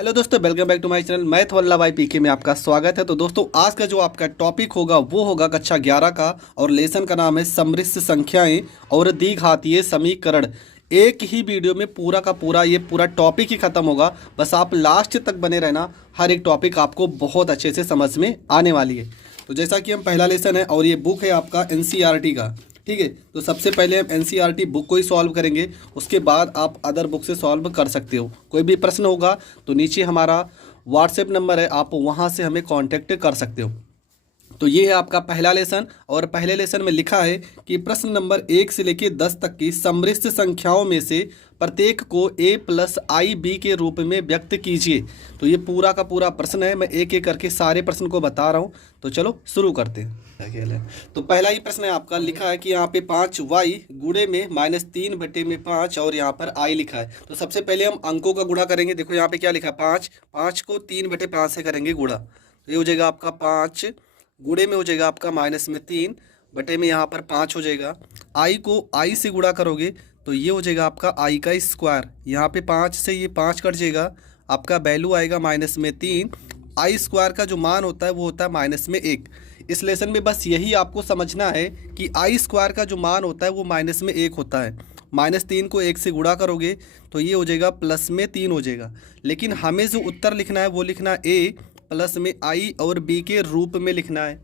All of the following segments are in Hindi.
हेलो दोस्तों, welcome back to my channel. मैथ वल्लभ भाई पीके में आपका स्वागत है। तो दोस्तों, आज का जो आपका टॉपिक होगा वो होगा कक्षा 11 का, और लेसन का नाम है समृद्ध संख्याएं और द्विघातीय समीकरण। एक ही वीडियो में पूरा का पूरा ये पूरा टॉपिक ही खत्म होगा, बस आप लास्ट तक बने रहना। हर एक टॉपिक आपको बहुत अच्छे से समझ में आने वाली है। तो जैसा कि हम पहला लेसन है और ये बुक है आपका एनसीईआरटी का, ठीक है। तो सबसे पहले हम एनसीईआरटी बुक को ही सॉल्व करेंगे, उसके बाद आप अदर बुक से सॉल्व कर सकते हो। कोई भी प्रश्न होगा तो नीचे हमारा व्हाट्सएप नंबर है, आप वहाँ से हमें कांटेक्ट कर सकते हो। तो ये है आपका पहला लेसन, और पहले लेसन में लिखा है कि प्रश्न नंबर 1 से लेकर 10 तक की समृद्ध संख्याओं में से प्रत्येक को a प्लस आई बी के रूप में व्यक्त कीजिए। तो ये पूरा का पूरा प्रश्न है, मैं एक एक करके सारे प्रश्न को बता रहा हूँ। तो चलो शुरू करते हैं। तो पहला ही प्रश्न है आपका, लिखा है कि यहाँ पे 5y गुणे में -3/5 और यहाँ पर i लिखा है। तो सबसे पहले हम अंकों का गुणा करेंगे। देखो यहाँ पे क्या लिखा है, 5 को 3/5 से करेंगे गुणा। तो ये हो जाएगा आपका 5 गुणे में हो जाएगा आपका -3 बटे में यहाँ पर 5 हो जाएगा। आई को आई से गुणा करोगे तो ये हो जाएगा आपका आई का स्क्वायर। यहाँ पे 5 से ये 5 कट जाएगा, आपका वैल्यू आएगा -3। आई स्क्वायर का जो मान होता है वो होता है -1। इस लेसन में बस यही आपको समझना है कि आई स्क्वायर का जो मान होता है वो -1 होता है। -3 को 1 से गुणा करोगे तो ये हो जाएगा +3 हो जाएगा। लेकिन हमें जो उत्तर लिखना है वो लिखना है ए प्लस में आई और बी के रूप में लिखना है।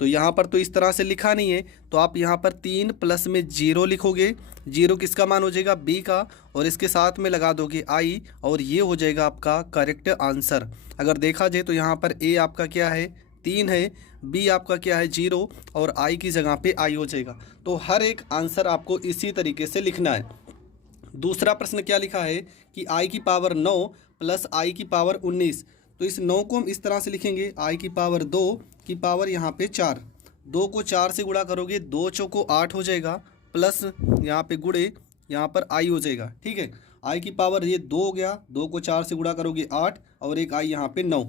तो यहाँ पर तो इस तरह से लिखा नहीं है, तो आप यहाँ पर 3 प्लस में 0 लिखोगे। 0 किसका मान हो जाएगा, बी का, और इसके साथ में लगा दोगे आई, और ये हो जाएगा आपका करेक्ट आंसर। अगर देखा जाए तो यहाँ पर ए आपका क्या है, 3 है, बी आपका क्या है, 0, और आई की जगह पे आई हो जाएगा। तो हर एक आंसर आपको इसी तरीके से लिखना है। दूसरा प्रश्न क्या लिखा है कि आई की पावर 9 प्लस आई की पावर 19। तो इस 9 को हम इस तरह से लिखेंगे, आई की पावर 2 की पावर यहाँ पे 4। 2 को 4 से गुणा करोगे, 2 चौको 8 हो जाएगा, प्लस यहाँ पे गुणे यहाँ पर आई हो जाएगा, ठीक है। आई की पावर ये 2 हो गया, 2 को 4 से गुणा करोगे 8, और एक आई यहाँ पे 9,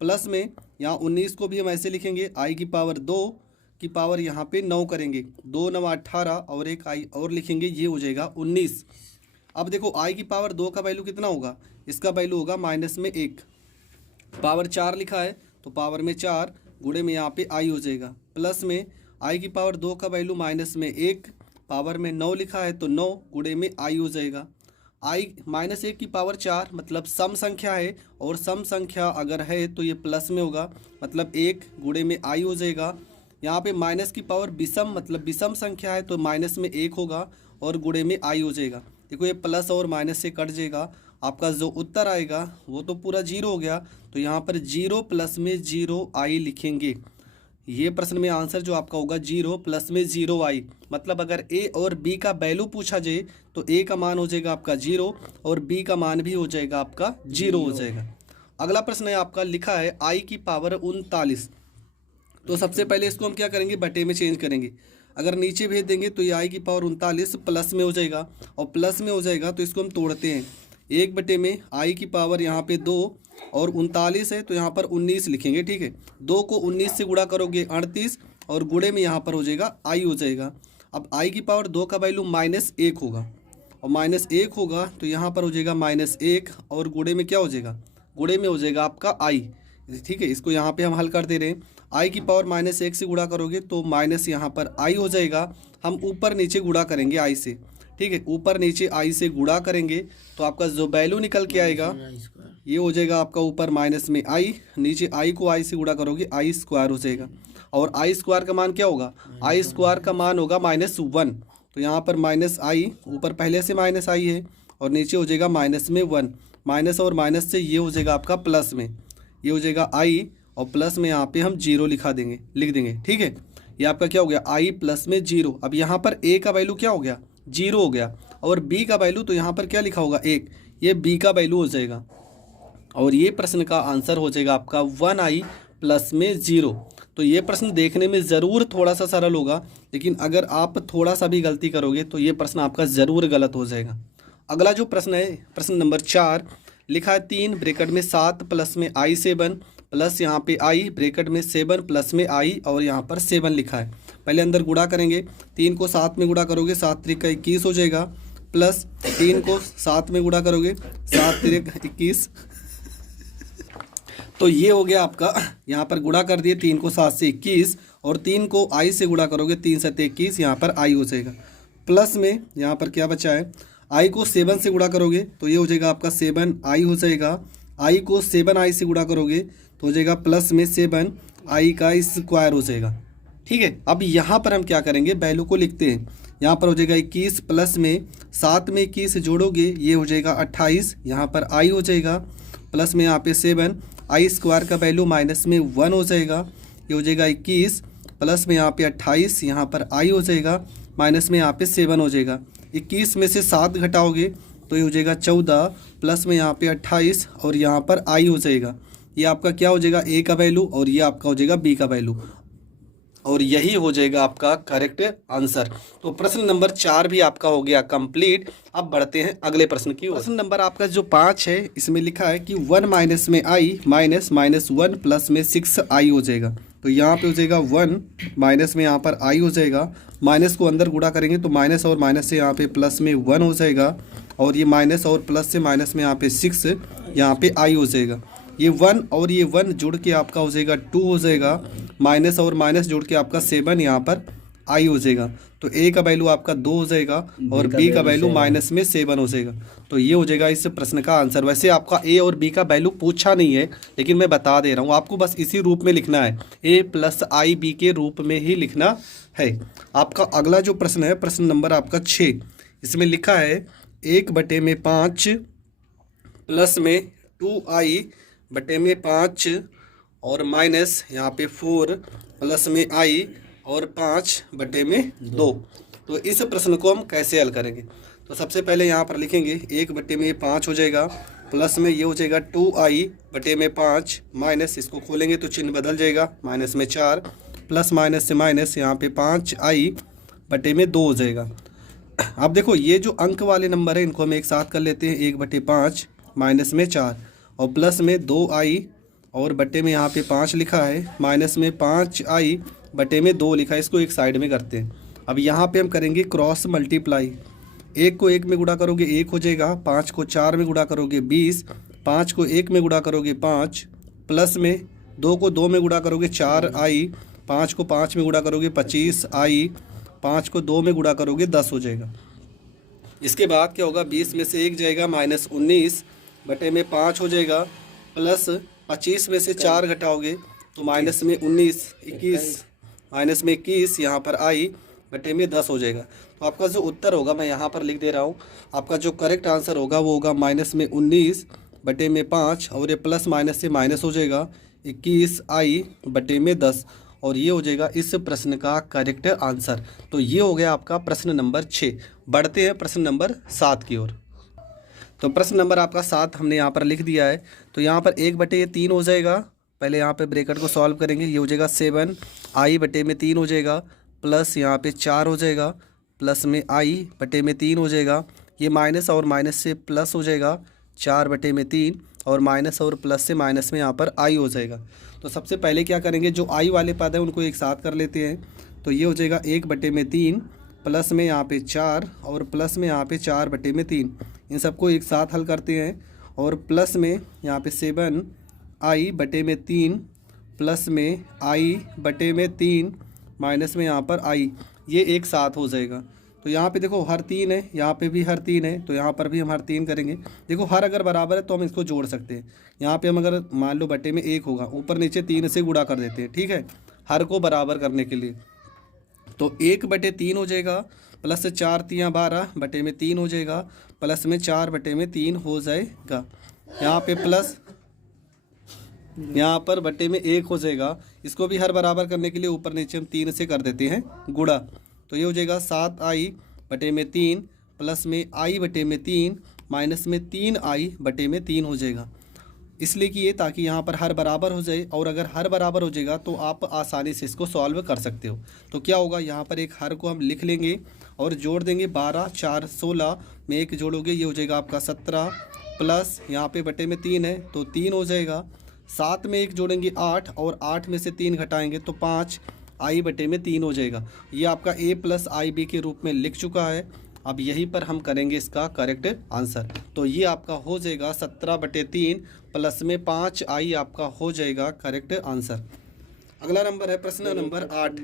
प्लस में यहाँ 19 को भी हम ऐसे लिखेंगे, आई की पावर 2 की पावर यहाँ पे 9 करेंगे, 2 9 18, और एक आई और लिखेंगे, ये हो जाएगा 19। अब देखो आई की पावर 2 का वैल्यू कितना होगा, इसका वैल्यू होगा -1। पावर 4 लिखा है तो पावर में 4 गुणे में यहाँ पे आई हो जाएगा, प्लस में आई की पावर 2 का वैल्यू -1, पावर में 9 लिखा है तो 9 गुणे में आई हो जाएगा। आई -1 की पावर 4 मतलब सम संख्या है, और सम संख्या अगर है तो ये प्लस में होगा, मतलब 1 गुणे में आई हो जाएगा। यहाँ पे माइनस की पावर विषम मतलब विषम संख्या है तो माइनस में 1 होगा और गुणे में आई हो जाएगा। देखो ये प्लस और माइनस से कट जाएगा, आपका जो उत्तर आएगा वो तो पूरा 0 हो गया। तो यहाँ पर 0 प्लस में 0 आई लिखेंगे। ये प्रश्न में आंसर जो आपका होगा 0 प्लस में 0 आई। मतलब अगर ए और बी का वैल्यू पूछा जाए तो ए का मान हो जाएगा आपका 0 और बी का मान भी हो जाएगा आपका 0 हो जाएगा। अगला प्रश्न है आपका, लिखा है आई की पावर 39। तो सबसे पहले इसको हम क्या करेंगे, बटे में चेंज करेंगे। अगर नीचे भेज देंगे तो ये आई की पावर 39 प्लस में हो जाएगा, और प्लस में हो जाएगा तो इसको हम तोड़ते हैं। 1 बटे में आई की पावर यहाँ पे 2 और 39 है तो यहाँ पर 19 लिखेंगे, ठीक है। 2 को 19 से गुणा करोगे 38, और गुणे में यहाँ पर हो जाएगा आई हो जाएगा। अब आई की पावर 2 का वैल्यू -1 होगा, और -1 होगा तो यहाँ पर हो जाएगा -1, और गुणे में क्या हो जाएगा, गुणे में हो जाएगा आपका आई, ठीक है। इसको यहाँ पे हम हल कर दे रहे हैं। आई की पावर -1 से गुणा करोगे तो माइनस यहाँ पर आई हो जाएगा। हम ऊपर नीचे गुणा करेंगे आई से, ठीक है। ऊपर नीचे आई से गुणा करेंगे तो आपका जो वैल्यू निकल के आएगा ये हो जाएगा आपका ऊपर माइनस में आई, नीचे आई को आई से गुणा करोगे आई स्क्वायर हो जाएगा। और आई स्क्वायर का मान क्या होगा, आई स्क्वायर का मान होगा -1। तो यहाँ पर माइनस आई, ऊपर पहले से माइनस आई है, और नीचे हो जाएगा -1। माइनस और माइनस से ये हो जाएगा आपका प्लस में, ये हो जाएगा आई, और प्लस में यहाँ पे हम 0 लिख देंगे, ठीक है। ये आपका क्या हो गया, आई प्लस में 0। अब यहाँ पर ए का वैल्यू क्या हो गया, 0 हो गया, और बी का वैल्यू तो यहाँ पर क्या लिखा होगा 1, ये बी का वैल्यू हो जाएगा। और ये प्रश्न का आंसर हो जाएगा आपका 1i प्लस में 0। तो ये प्रश्न देखने में ज़रूर थोड़ा सा सरल होगा, लेकिन अगर आप थोड़ा सा भी गलती करोगे तो ये प्रश्न आपका ज़रूर गलत हो जाएगा। अगला जो प्रश्न है, प्रश्न नंबर 4, लिखा है 3 ब्रैकेट में 7 प्लस में आई 7 प्लस यहाँ पे आई ब्रैकेट में 7 प्लस में आई, और यहाँ पर 7 लिखा है। पहले अंदर गुणा करेंगे, 3 को 7 में गुणा करोगे 7 त्रिक 21 हो जाएगा, प्लस 3 को 7 में गुणा करोगे 7 त्रिक 21 तो ये हो गया आपका, यहाँ पर गुणा कर दिए 3 को 7 से 21 और 3 को आई से गुणा करोगे 3 से 21, यहाँ पर आई हो जाएगा। प्लस में यहाँ पर क्या बचा है, आई को 7 से गुणा करोगे तो ये हो जाएगा आपका 7 आई हो जाएगा। आई को 7 आई से गुणा करोगे तो हो जाएगा प्लस में 7 आई का स्क्वायर हो जाएगा। ठीक है, अब यहाँ पर हम क्या करेंगे, वैल्यू को लिखते हैं। यहाँ पर हो जाएगा 21 प्लस में 7 में 21 जोड़ोगे ये हो जाएगा 28, यहाँ पर आई हो जाएगा। प्लस में यहाँ पे 7 आई स्क्वायर का वैल्यू माइनस में 1 हो जाएगा, ये हो जाएगा 21 प्लस में यहाँ पे 28, यहाँ पर आई हो जाएगा माइनस में यहाँ पे 7 हो जाएगा। 21 में से 7 घटाओगे तो ये हो जाएगा 14 प्लस में यहाँ पे 28 और यहाँ पर आई हो जाएगा। ये आपका क्या हो जाएगा, ए का वैल्यू और ये आपका हो जाएगा बी का वैल्यू, और यही हो जाएगा आपका करेक्ट आंसर। तो प्रश्न नंबर 4 भी आपका हो गया कंप्लीट। अब बढ़ते हैं अगले प्रश्न की ओर। प्रश्न नंबर आपका जो 5 है इसमें लिखा है कि 1 माइनस में आई माइनस माइनस 1 प्लस में 6 आई हो जाएगा। तो यहाँ पे हो जाएगा 1 माइनस में यहाँ पर आई हो जाएगा, माइनस को अंदर गुणा करेंगे तो माइनस और माइनस से यहाँ पे प्लस में 1 हो जाएगा, और ये माइनस और प्लस से माइनस में यहाँ पे 6 यहाँ पे आई हो जाएगा। ये 1 और ये 1 जुड़ के आपका हो जाएगा 2 हो जाएगा, माइनस और माइनस जुड़ के आपका 7 यहाँ पर आई हो जाएगा। तो ए का वैल्यू आपका 2 हो जाएगा और बी का वैल्यू माइनस में 7 हो जाएगा। तो ये हो जाएगा इस प्रश्न का आंसर। वैसे आपका ए और बी का वैल्यू पूछा नहीं है, लेकिन मैं बता दे रहा हूँ, आपको बस इसी रूप में लिखना है, ए प्लस आई बी के रूप में ही लिखना है। आपका अगला जो प्रश्न है प्रश्न नंबर आपका 6, इसमें लिखा है 1/5 प्लस में 2i बटे में 5 और माइनस यहाँ पे 4 प्लस में आई और 5 बटे में 2। तो इस प्रश्न को हम कैसे हल करेंगे, तो सबसे पहले यहाँ पर लिखेंगे 1/5 हो जाएगा, प्लस में ये हो जाएगा 2i बटे में 5 माइनस, इसको खोलेंगे तो चिन्ह बदल जाएगा, माइनस में 4 प्लस माइनस से माइनस यहाँ पे 5i बटे में 2 हो जाएगा। अब देखो ये जो अंक वाले नंबर है इनको हम एक साथ कर लेते हैं, 1/5 माइनस में 4 और प्लस में 2i और बटे में यहाँ पे 5 लिखा है, माइनस में 5i बटे में 2 लिखा है, इसको एक साइड में करते हैं। अब यहाँ पे हम करेंगे क्रॉस मल्टीप्लाई, 1 को 1 में गुणा करोगे 1 हो जाएगा, 5 को 4 में गुणा करोगे 20, 5 को 1 में गुणा करोगे 5, प्लस में 2 को 2 में गुणा करोगे 4i, 5 को 5 में गुणा करोगे 25i, 5 को 2 में गुणा करोगे 10 हो जाएगा। इसके बाद क्या होगा, 20 में से 1 जाएगा माइनस 19 बटे में 5 हो जाएगा, प्लस 25 में से 4 घटाओगे तो माइनस में 19 21 माइनस में 21 यहाँ पर आई बटे में 10 हो जाएगा। तो आपका जो उत्तर होगा मैं यहाँ पर लिख दे रहा हूँ, आपका जो करेक्ट आंसर होगा वो होगा माइनस में 19 बटे में 5 और ये प्लस माइनस से माइनस हो जाएगा 21 आई बटे में 10, और ये हो जाएगा इस प्रश्न का करेक्ट आंसर। तो ये हो गया आपका प्रश्न नंबर 6। बढ़ते हैं प्रश्न नंबर 7 की ओर। तो प्रश्न नंबर आपका 7 हमने यहाँ पर लिख दिया है। तो यहाँ पर 1/3 हो जाएगा, पहले यहाँ पे ब्रैकेट को सॉल्व करेंगे, ये हो जाएगा 7i बटे में 3 हो जाएगा, प्लस यहाँ पे 4 हो जाएगा, प्लस में i बटे में 3 हो जाएगा, ये माइनस और माइनस से प्लस हो जाएगा 4 बटे में 3 और माइनस और प्लस से माइनस में यहाँ पर i हो जाएगा। तो सबसे पहले क्या करेंगे, जो i वाले पद है उनको एक साथ कर लेते हैं। तो ये हो जाएगा 1/3 प्लस में यहाँ पे 4 और प्लस में यहाँ पे 4 बटे में 3, इन सबको एक साथ हल करते हैं। और प्लस में यहाँ पे 7i बटे में 3 प्लस में i बटे में 3 माइनस में यहाँ पर i, ये एक साथ हो जाएगा। तो यहाँ पे देखो हर 3 है, यहाँ पे भी हर 3 है, तो यहाँ पर भी हम हर 3 करेंगे। देखो हर अगर बराबर है तो हम इसको जोड़ सकते हैं। यहाँ पे हम अगर मान लो बटे में 1 होगा, ऊपर नीचे 3 से गुणा कर देते हैं, ठीक है, हर को बराबर करने के लिए। तो 1/3 हो जाएगा, प्लस 4 3 12 बटे में 3 हो जाएगा, प्लस में 4 बटे में 3 हो जाएगा। यहाँ पे प्लस यहाँ पर बटे में 1 हो जाएगा, इसको भी हर बराबर करने के लिए ऊपर नीचे हम 3 से कर देते हैं गुणा। तो ये हो जाएगा 7i बटे में 3 प्लस में i बटे में 3 माइनस में 3i बटे में 3 हो जाएगा। इसलिए कि ये ताकि यहाँ पर हर बराबर हो जाए, और अगर हर बराबर हो जाएगा तो आप आसानी से इसको सॉल्व कर सकते हो। तो क्या होगा, यहाँ पर एक हर को हम लिख लेंगे और जोड़ देंगे, 12 4 16 में 1 जोड़ोगे ये हो जाएगा आपका 17, प्लस यहाँ पे बटे में 3 है तो 3 हो जाएगा, 7 में 1 जोड़ेंगे 8 और 8 में से 3 घटाएंगे तो 5 i बटे में 3 हो जाएगा। ये आपका a प्लस आई बी के रूप में लिख चुका है। अब यहीं पर हम करेंगे इसका करेक्ट आंसर। तो ये आपका हो जाएगा 17/3 प्लस में 5i आपका हो जाएगा करेक्ट आंसर। अगला नंबर है प्रश्न नंबर 8।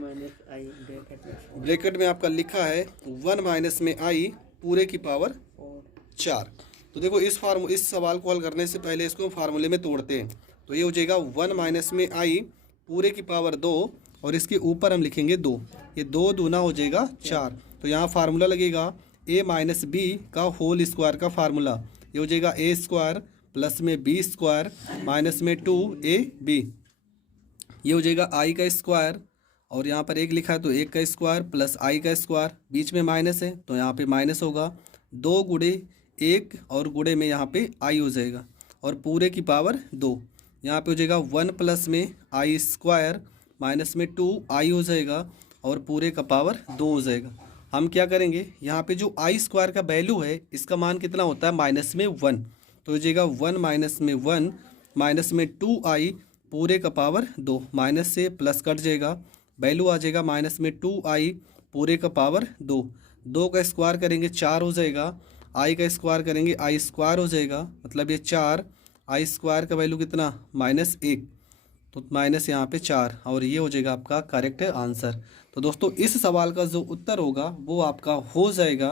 ब्रैकेट में आपका लिखा है 1 माइनस में i पूरे की पावर 4। तो देखो इस सवाल को हल करने से पहले इसको फार्मूले में तोड़ते हैं। तो ये हो जाएगा 1 माइनस में i पूरे की पावर 2 और इसके ऊपर हम लिखेंगे 2। ये 2 दूना हो जाएगा 4। तो यहाँ फार्मूला लगेगा a माइनस बी का होल स्क्वायर का फार्मूला। ये हो जाएगा a स्क्वायर प्लस में b स्क्वायर माइनस में 2ab। ये हो जाएगा i का स्क्वायर और यहाँ पर 1 लिखा है तो 1 का स्क्वायर प्लस i का स्क्वायर, बीच में माइनस है तो यहाँ पे माइनस होगा। 2 गुणे 1 और गुणे में यहाँ पे i हो जाएगा और पूरे की पावर 2। यहाँ पे हो जाएगा 1 प्लस में i स्क्वायर माइनस में 2i हो जाएगा और पूरे का पावर 2 हो जाएगा। हम क्या करेंगे, यहाँ पे जो i स्क्वायर का वैल्यू है इसका मान कितना होता है माइनस में 1। तो हो जाएगा 1 माइनस में 1 माइनस में 2i पूरे का पावर 2। माइनस से प्लस कट जाएगा, वैल्यू आ जाएगा माइनस में 2i पूरे का पावर 2। 2 का स्क्वायर करेंगे 4 हो जाएगा, i का स्क्वायर करेंगे i स्क्वायर हो जाएगा, मतलब ये 4 i स्क्वायर का वैल्यू कितना -1 तो माइनस यहाँ पे 4 और ये हो जाएगा आपका करेक्ट आंसर। तो दोस्तों इस सवाल का जो उत्तर होगा वो आपका हो जाएगा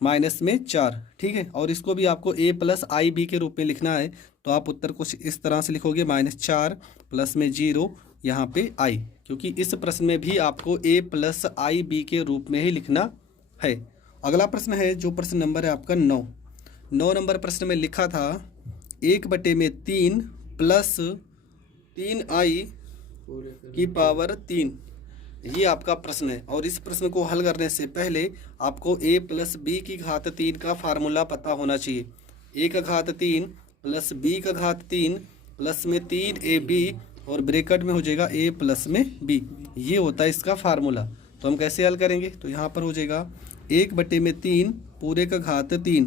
-4, ठीक है। और इसको भी आपको a प्लस आई बी के रूप में लिखना है तो आप उत्तर कुछ इस तरह से लिखोगे -4 प्लस में 0 यहाँ पे i, क्योंकि इस प्रश्न में भी आपको a प्लस आई बी के रूप में ही लिखना है। अगला प्रश्न है जो प्रश्न नंबर है आपका 9 नंबर प्रश्न में लिखा था 1/3 प्लस 3i की पावर 3। ये आपका प्रश्न है और इस प्रश्न को हल करने से पहले आपको a प्लस बी की घात 3 का फार्मूला पता होना चाहिए। a का घात 3 प्लस b का घात 3 प्लस में 3ab और ब्रैकेट में हो जाएगा a प्लस में b। ये होता है इसका फार्मूला। तो हम कैसे हल करेंगे, तो यहाँ पर हो जाएगा 1/3 पूरे का घात 3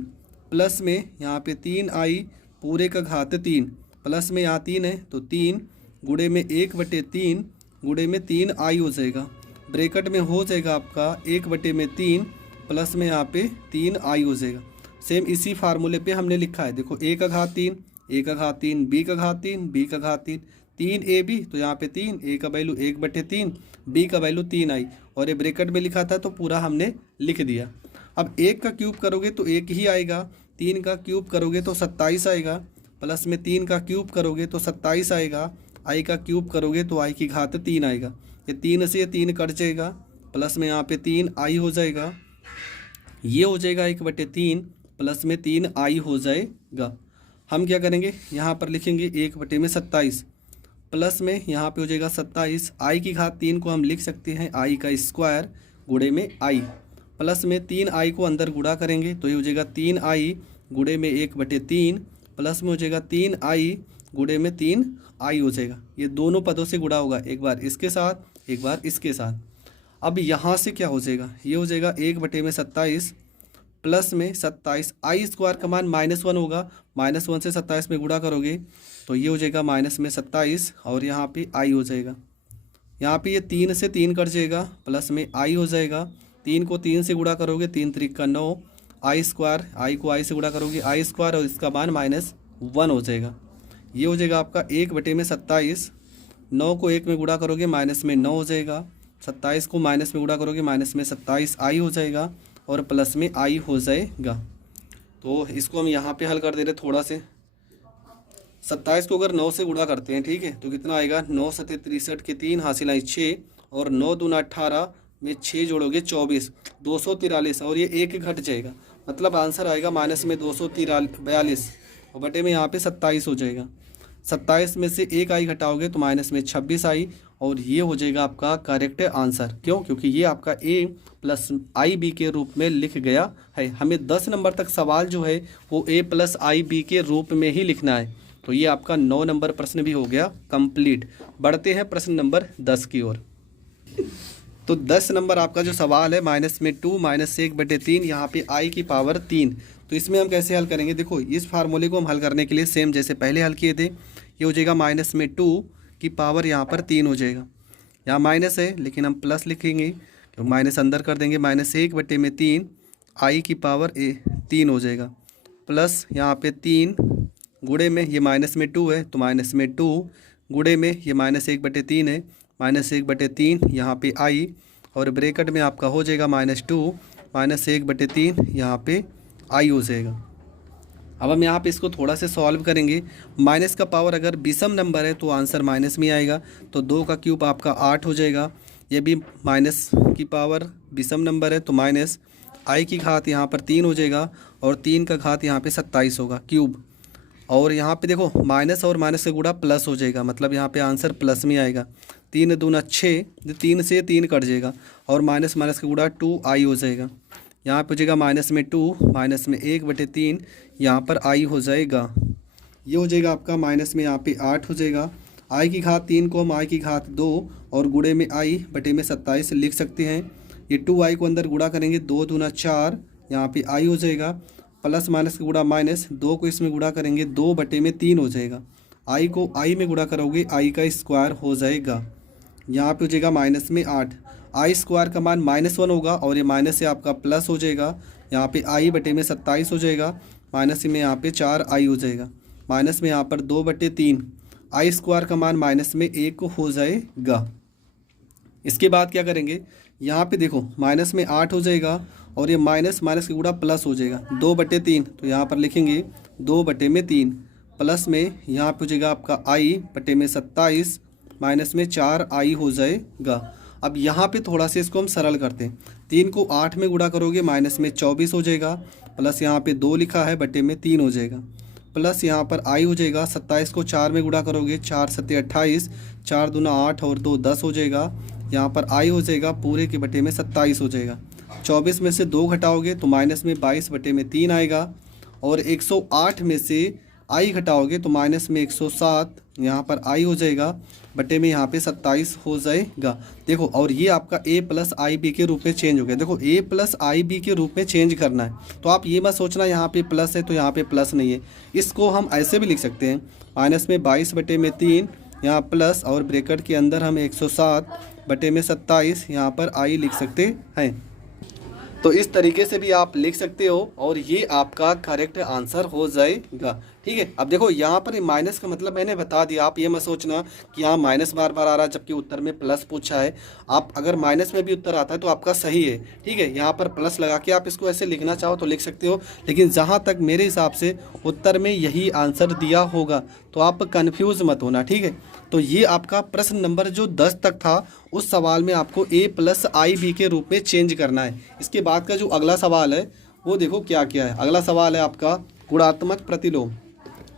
प्लस में यहाँ पे 3i पूरे का घात 3 प्लस में यहाँ 3 है तो 3 गुणे में 1/3 गुणे में 3i हो जाएगा। ब्रैकेट में हो जाएगा आपका 1/3 प्लस में यहाँ पे 3i हो जाएगा। सेम इसी फार्मूले पे हमने लिखा है, देखो a का घात 3 a का घात 3 b का घात 3 b का घात 3 3ab तो यहाँ पे 3 a का वैल्यू 1/3 b का वैल्यू 3i और ये ब्रैकेट में लिखा था तो पूरा हमने लिख दिया। अब 1 का क्यूब करोगे तो 1 ही आएगा, 3 का क्यूब करोगे तो 27 आएगा, प्लस में 3 का क्यूब करोगे तो 27 आएगा, i का क्यूब करोगे तो i की घात 3 आएगा। ये 3 से 3 कट जाएगा, प्लस में यहाँ पे 3i हो जाएगा। ये हो जाएगा 1/3 प्लस में 3i हो जाएगा। हम क्या करेंगे, यहाँ पर लिखेंगे 1/27 प्लस में यहाँ पे हो जाएगा 27। i की घात 3 को हम लिख सकते हैं i का स्क्वायर गुणे में i प्लस में 3i को अंदर गुणा करेंगे तो ये हो जाएगा 3i गुणे में 1/3 प्लस में हो जाएगा 3i गुणे में 3i हो जाएगा। ये दोनों पदों से गुणा होगा, एक बार इसके साथ एक बार इसके साथ। अब यहाँ से क्या हो जाएगा, ये हो जाएगा 1/27 प्लस में 27 i स्क्वायर का मान -1 होगा, -1 से 27 में गुणा करोगे तो ये हो जाएगा -27 और यहाँ पे i हो जाएगा। यहाँ पे ये 3 से 3 कट जाएगा, प्लस में i हो जाएगा। 3 को 3 से गुणा करोगे 3 3 का 9, i स्क्वायर i को i से गुणा करोगे i स्क्वायर और इसका मान -1 हो जाएगा। ये हो जाएगा आपका 1/27। 9 को 1 में गुणा करोगे माइनस में 9 हो जाएगा, 27 को माइनस में गुणा करोगे माइनस में 27i हो जाएगा और प्लस में i हो जाएगा। तो इसको हम यहाँ पे हल कर दे रहे थोड़ा से। 27 को अगर 9 से गुणा करते हैं, ठीक है, तो कितना आएगा 9 7 63 के 3 हासिल आई 6 और 9 दूना 18 में 6 जोड़ोगे 24 243 और ये 1 घट जाएगा, मतलब आंसर आएगा माइनस में 242 और बटे में यहाँ पे 27 हो जाएगा। 27 में से 1 i घटाओगे तो माइनस में 26i और ये हो जाएगा आपका करेक्ट आंसर। क्यों? क्योंकि ये आपका a प्लस आई बी के रूप में लिख गया है। हमें 10 नंबर तक सवाल जो है वो a प्लस आई बी के रूप में ही लिखना है। तो ये आपका 9 नंबर प्रश्न भी हो गया कंप्लीट। बढ़ते हैं प्रश्न नंबर 10 की ओर। तो 10 नंबर आपका जो सवाल है -2 -1/3 यहाँ पे i की पावर 3। तो इसमें हम कैसे हल करेंगे, देखो इस फार्मूले को हम हल करने के लिए सेम जैसे पहले हल किए थे, ये हो जाएगा -2 की पावर यहाँ पर 3 हो जाएगा। यहाँ माइनस है लेकिन हम प्लस लिखेंगे, तो माइनस अंदर कर देंगे, -1/3 आई की पावर 3 हो जाएगा, प्लस यहाँ पे 3 गुणे में ये माइनस में 2 है तो माइनस में 2 गुणे में ये -1/3 है, -1/3 यहाँ पे आई, और ब्रैकेट में आपका हो जाएगा -2 -1/3 यहाँ पे आई हो जाएगा। अब हम यहाँ पे इसको थोड़ा से सॉल्व करेंगे। माइनस का पावर अगर विषम नंबर है तो आंसर माइनस में आएगा, तो 2 का क्यूब आपका 8 हो जाएगा। ये भी माइनस की पावर विषम नंबर है तो माइनस आई की घात यहाँ पर 3 हो जाएगा, और 3 का घात यहाँ पे 27 होगा क्यूब। और यहाँ पे देखो माइनस और माइनस का गुणा प्लस हो जाएगा, मतलब यहाँ पे आंसर प्लस में आएगा। 3 दूना 6, 3 से 3 कट जाएगा, और माइनस माइनस का गुणा 2i हो जाएगा। यहाँ पे हो जाएगा माइनस में 2 माइनस में 1/3 यहाँ पर आई हो जाएगा। ये हो जाएगा आपका माइनस में यहाँ पे 8 हो जाएगा। आई की घात 3 को हम आई की घात 2 और गुणे में आई बटे में 27 लिख सकते हैं। ये 2i को अंदर गुणा करेंगे, 2 दूना 4 यहाँ पे आई हो जाएगा, प्लस माइनस का गुणा माइनस, 2 को इसमें गुणा करेंगे 2/3 हो जाएगा। आई को आई में गुणा करोगे आई का स्क्वायर हो जाएगा। यहाँ पे हो जाएगा माइनस में 8, आई स्क्वायर का मान -1 होगा, और ये माइनस से आपका प्लस हो जाएगा। यहाँ पे आई बटे में 27 हो जाएगा, माइनस में यहाँ पे 4i हो जाएगा, माइनस में यहाँ पर 2/3 आई स्क्वायर का मान माइनस में 1 हो जाएगा। इसके बाद क्या करेंगे, यहाँ पे देखो माइनस में 8 हो जाएगा, और ये माइनस माइनस का गुणा प्लस हो जाएगा 2/3, तो यहाँ पर लिखेंगे 2/3 प्लस में यहाँ पे हो जाएगा आपका आई बटे में 27 माइनस में 4i हो जाएगा। अब यहाँ पे थोड़ा सा इसको हम सरल करते हैं। 3 को 8 में गुणा करोगे माइनस में 24 हो जाएगा, प्लस यहाँ पे 2 लिखा है बटे में 3 हो जाएगा, प्लस यहाँ पर आई हो जाएगा। 27 को 4 में गुणा करोगे 4 7 28, 4 दूना 8 और 2 10 हो जाएगा। यहाँ पर आई हो जाएगा पूरे के बटे में 27 हो जाएगा। 24 में से 2 घटाओगे तो माइनस में 22 बटे में 3 आएगा, और 108 में से आई घटाओगे तो माइनस में 107 यहाँ पर आई हो जाएगा, बटे में यहाँ पे 27 हो जाएगा। देखो, और ये आपका a प्लस आई बी के रूप में चेंज हो गया। देखो a प्लस आई बी के रूप में चेंज करना है, तो आप ये मत सोचना यहाँ पे प्लस है तो यहाँ पे प्लस नहीं है। इसको हम ऐसे भी लिख सकते हैं, माइनस में 22 बटे में 3 यहाँ प्लस, और ब्रैकेट के अंदर हम 107 बटे में 27 यहाँ पर आई लिख सकते हैं। तो इस तरीके से भी आप लिख सकते हो, और ये आपका करेक्ट आंसर हो जाएगा। ठीक है, अब देखो यहाँ पर माइनस का मतलब मैंने बता दिया। आप ये मत सोचना कि यहाँ माइनस बार बार आ रहा है जबकि उत्तर में प्लस पूछा है। आप अगर माइनस में भी उत्तर आता है तो आपका सही है। ठीक है, यहाँ पर प्लस लगा के आप इसको ऐसे लिखना चाहो तो लिख सकते हो, लेकिन जहाँ तक मेरे हिसाब से उत्तर में यही आंसर दिया होगा, तो आप कन्फ्यूज़ मत होना। ठीक है, तो ये आपका प्रश्न नंबर जो 10 तक था, उस सवाल में आपको a प्लस आई बी के रूप में चेंज करना है। इसके बाद का जो अगला सवाल है वो देखो क्या क्या है। अगला सवाल है आपका गुणात्मक प्रतिलोम।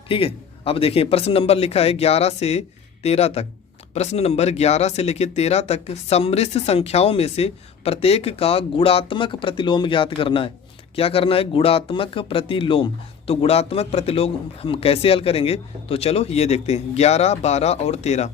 ठीक है, अब देखिए प्रश्न नंबर लिखा है 11 से 13 तक। प्रश्न नंबर 11 से लेकर 13 तक सम्मिश्र संख्याओं में से प्रत्येक का गुणात्मक प्रतिलोम ज्ञात करना है। क्या करना है? गुणात्मक प्रतिलोम। तो गुणात्मक प्रतिलोम हम कैसे हल करेंगे, तो चलो ये देखते हैं। 11, 12 और 13।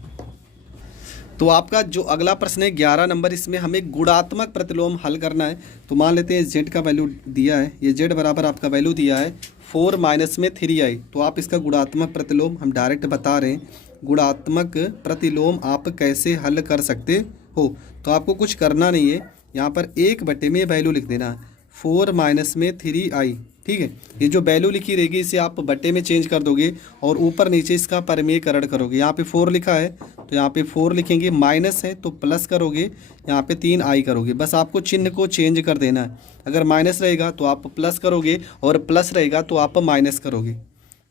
तो आपका जो अगला प्रश्न है 11 नंबर, इसमें हमें गुणात्मक प्रतिलोम हल करना है। तो मान लेते हैं z का वैल्यू दिया है, ये z बराबर आपका वैल्यू दिया है 4 माइनस में 3i। तो आप इसका गुणात्मक प्रतिलोम हम डायरेक्ट बता रहे हैं। गुणात्मक प्रतिलोम आप कैसे हल कर सकते हो, तो आपको कुछ करना नहीं है। यहाँ पर 1/में वैल्यू लिख देना है 4 माइनस में 3i। ठीक है, ये जो वैल्यू लिखी रहेगी इसे आप बटे में चेंज कर दोगे और ऊपर नीचे इसका परिमेयकरण करोगे। यहाँ पे 4 लिखा है तो यहाँ पे 4 लिखेंगे, माइनस है तो प्लस करोगे, यहाँ पे 3i करोगे। बस आपको चिन्ह को चेंज कर देना है। अगर माइनस रहेगा तो आप प्लस करोगे और प्लस रहेगा तो आप माइनस करोगे।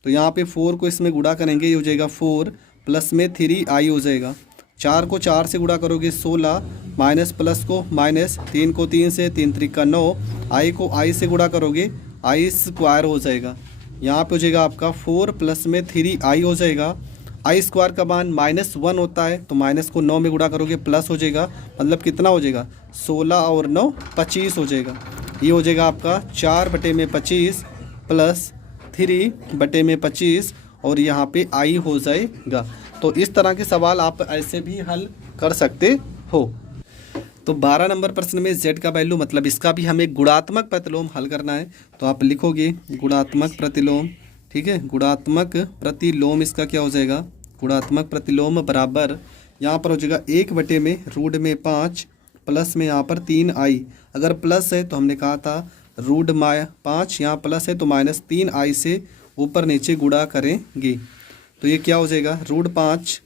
तो यहाँ पे 4 को इसमें गुणा करेंगे, ये हो जाएगा 4 प्लस में 3i हो जाएगा। 4 को 4 से गुणा करोगे 16, माइनस प्लस को माइनस, 3 को 3 से, 3 त्रिका 9, i को i से गुणा करोगे आई स्क्वायर हो जाएगा। यहाँ पे हो जाएगा आपका 4 प्लस में 3i हो जाएगा। आई स्क्वायर का मान -1 होता है तो माइनस को 9 में गुणा करोगे प्लस हो जाएगा, मतलब कितना हो जाएगा 16 और 9 25 हो जाएगा। ये हो जाएगा आपका 4/25 प्लस 3/25 और यहाँ पे i हो जाएगा। तो इस तरह के सवाल आप ऐसे भी हल कर सकते हो। तो 12 नंबर प्रश्न में z का वैल्यू, मतलब इसका भी हमें गुणात्मक प्रतिलोम हल करना है। तो आप लिखोगे गुणात्मक प्रतिलोम। ठीक है, गुणात्मक प्रतिलोम इसका क्या हो जाएगा, गुणात्मक प्रतिलोम बराबर यहाँ पर हो जाएगा 1/√5 प्लस में यहाँ पर 3i। अगर प्लस है तो हमने कहा था रूट 5, यहाँ प्लस है तो -3i से ऊपर नीचे गुणा करेंगे। तो ये क्या हो जाएगा, रूट 5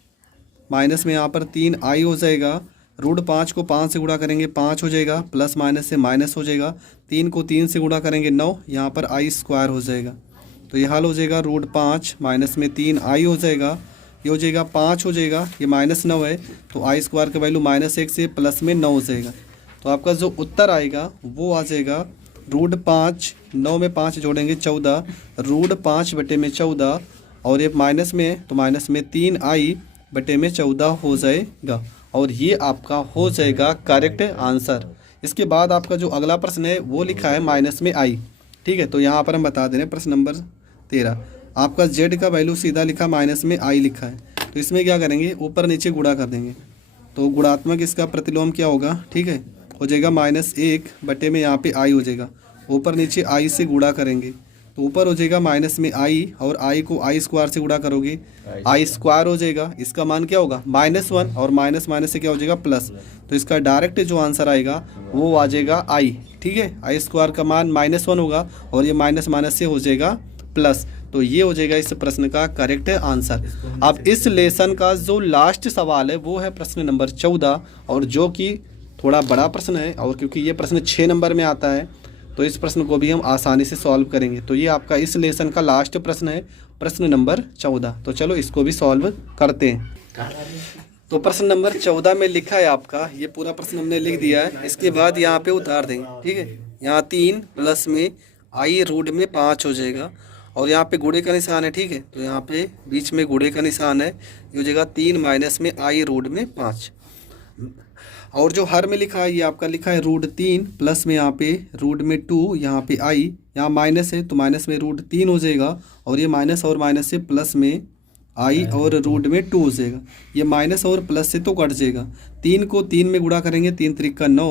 माइनस में यहाँ पर 3i हो जाएगा। रूट 5 को 5 से गुणा करेंगे 5 हो जाएगा, प्लस माइनस से माइनस हो जाएगा। 3 को 3 से गुणा करेंगे 9, यहाँ पर i स्क्वायर हो जाएगा। तो ये हल हो जाएगा, रूट 5 माइनस में 3i हो जाएगा, ये हो जाएगा 5 हो जाएगा, ये -9 है तो i स्क्वायर का वैल्यू -1 से प्लस में 9 हो जाएगा। तो आपका जो उत्तर आएगा वो आ जाएगा रूट 5, 9 में 5 जोड़ेंगे 14, रूट 5 बटे में 14, और ये माइनस में है तो माइनस में 3i बटे में 14 हो जाएगा। और ये आपका हो जाएगा करेक्ट आंसर। इसके बाद आपका जो अगला प्रश्न है वो लिखा है माइनस में i, ठीक है। तो यहाँ पर हम बता दे रहे हैं प्रश्न नंबर 13, आपका z का वैल्यू सीधा लिखा माइनस में i लिखा है। तो इसमें क्या करेंगे, ऊपर नीचे गुणा कर देंगे। तो गुणात्मक इसका प्रतिलोम क्या होगा, ठीक है, हो जाएगा -1 बटे में यहाँ पे i हो जाएगा, ऊपर नीचे i से गुणा करेंगे तो ऊपर हो जाएगा माइनस में i, और i को i स्क्वायर से गुणा करोगे i स्क्वायर हो जाएगा। इसका मान क्या होगा -1, और माइनस माइनस से क्या हो जाएगा प्लस। तो इसका डायरेक्ट जो आंसर आएगा वो आ जाएगा i, ठीक है। i स्क्वायर का मान -1 होगा और ये माइनस माइनस से हो जाएगा प्लस। तो ये हो जाएगा इस प्रश्न का करेक्ट आंसर। अब इस लेसन का जो लास्ट सवाल है वो है प्रश्न नंबर 14, और जो कि थोड़ा बड़ा प्रश्न है, और क्योंकि ये प्रश्न 6 नंबर में आता है तो इस प्रश्न को भी हम आसानी से सॉल्व करेंगे। तो ये आपका इस लेसन का लास्ट प्रश्न है, प्रश्न नंबर 14। तो चलो इसको भी सॉल्व करते हैं। तो प्रश्न नंबर 14 में लिखा है आपका, ये पूरा प्रश्न हमने लिख दिया है। इसके बाद यहाँ पे उतार देंगे, ठीक है। यहाँ 3 प्लस में i रूट में 5 हो जाएगा, और यहाँ पे गुणे का निशान है, ठीक है। तो यहाँ पे बीच में गुणे का निशान है, ये हो जाएगा 3 माइनस में i रूट में 5, और जो हर में लिखा है ये आपका लिखा है रूट 3 प्लस में यहाँ पे रूट में 2, यहाँ पे i, यहाँ माइनस है तो माइनस में रूट 3 हो जाएगा, और ये माइनस और माइनस से प्लस में i और रूट में 2 हो जाएगा। ये माइनस और प्लस से तो कट जाएगा। 3 को 3 में गुणा करेंगे 3 त्रिक 9,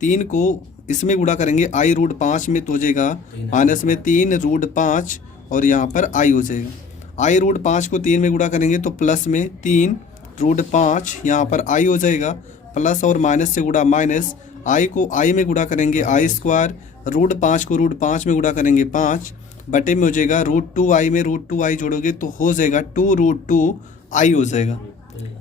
3 को इसमें गुणा करेंगे i रूट 5 में तो हो जाएगा माइनस में 3 रूट 5, और यहाँ पर i हो जाएगा। i रूट 5 को 3 में गुणा करेंगे तो प्लस में 3 रूट 5, यहाँ पर i हो जाएगा, प्लस और माइनस से गुणा माइनस, i को i में गुणा करेंगे i स्क्वायर, रूट 5 को रूट 5 में गुणा करेंगे 5, बटे में हो जाएगा रूट 2i में रूट 2i जोड़ोगे तो हो जाएगा 2 रूट 2i हो जाएगा।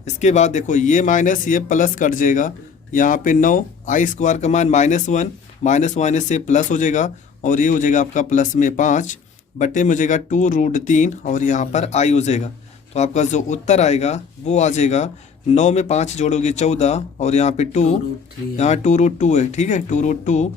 इसके बाद देखो ये माइनस ये प्लस कट जाएगा, यहाँ पे 9, i स्क्वायर का मान -1, माइनस माइनस से प्लस हो जाएगा, और ये हो जाएगा आपका प्लस में 5, बटे में हो जाएगा 2 रूट 3, और यहाँ पर i हो जाएगा। तो आपका जो उत्तर आएगा वो आ जाएगा 9 में 5 जोड़ोगे 14, और यहाँ पे 2, यहाँ 2 रूट 2 है, ठीक है, 2 रूट 2,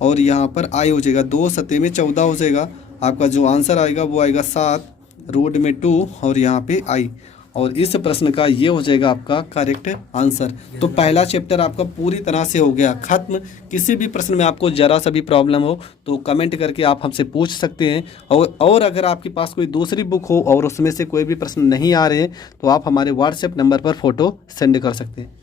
और यहाँ पर i हो जाएगा 2 सत्ते में 14 हो जाएगा। आपका जो आंसर आएगा वो आएगा 7 रूट में 2, और यहाँ पे i, और इस प्रश्न का ये हो जाएगा आपका करेक्ट आंसर। तो पहला चैप्टर आपका पूरी तरह से हो गया खत्म। किसी भी प्रश्न में आपको ज़रा सा भी प्रॉब्लम हो तो कमेंट करके आप हमसे पूछ सकते हैं, और अगर आपके पास कोई दूसरी बुक हो और उसमें से कोई भी प्रश्न नहीं आ रहे हैं तो आप हमारे व्हाट्सएप नंबर पर फ़ोटो सेंड कर सकते हैं।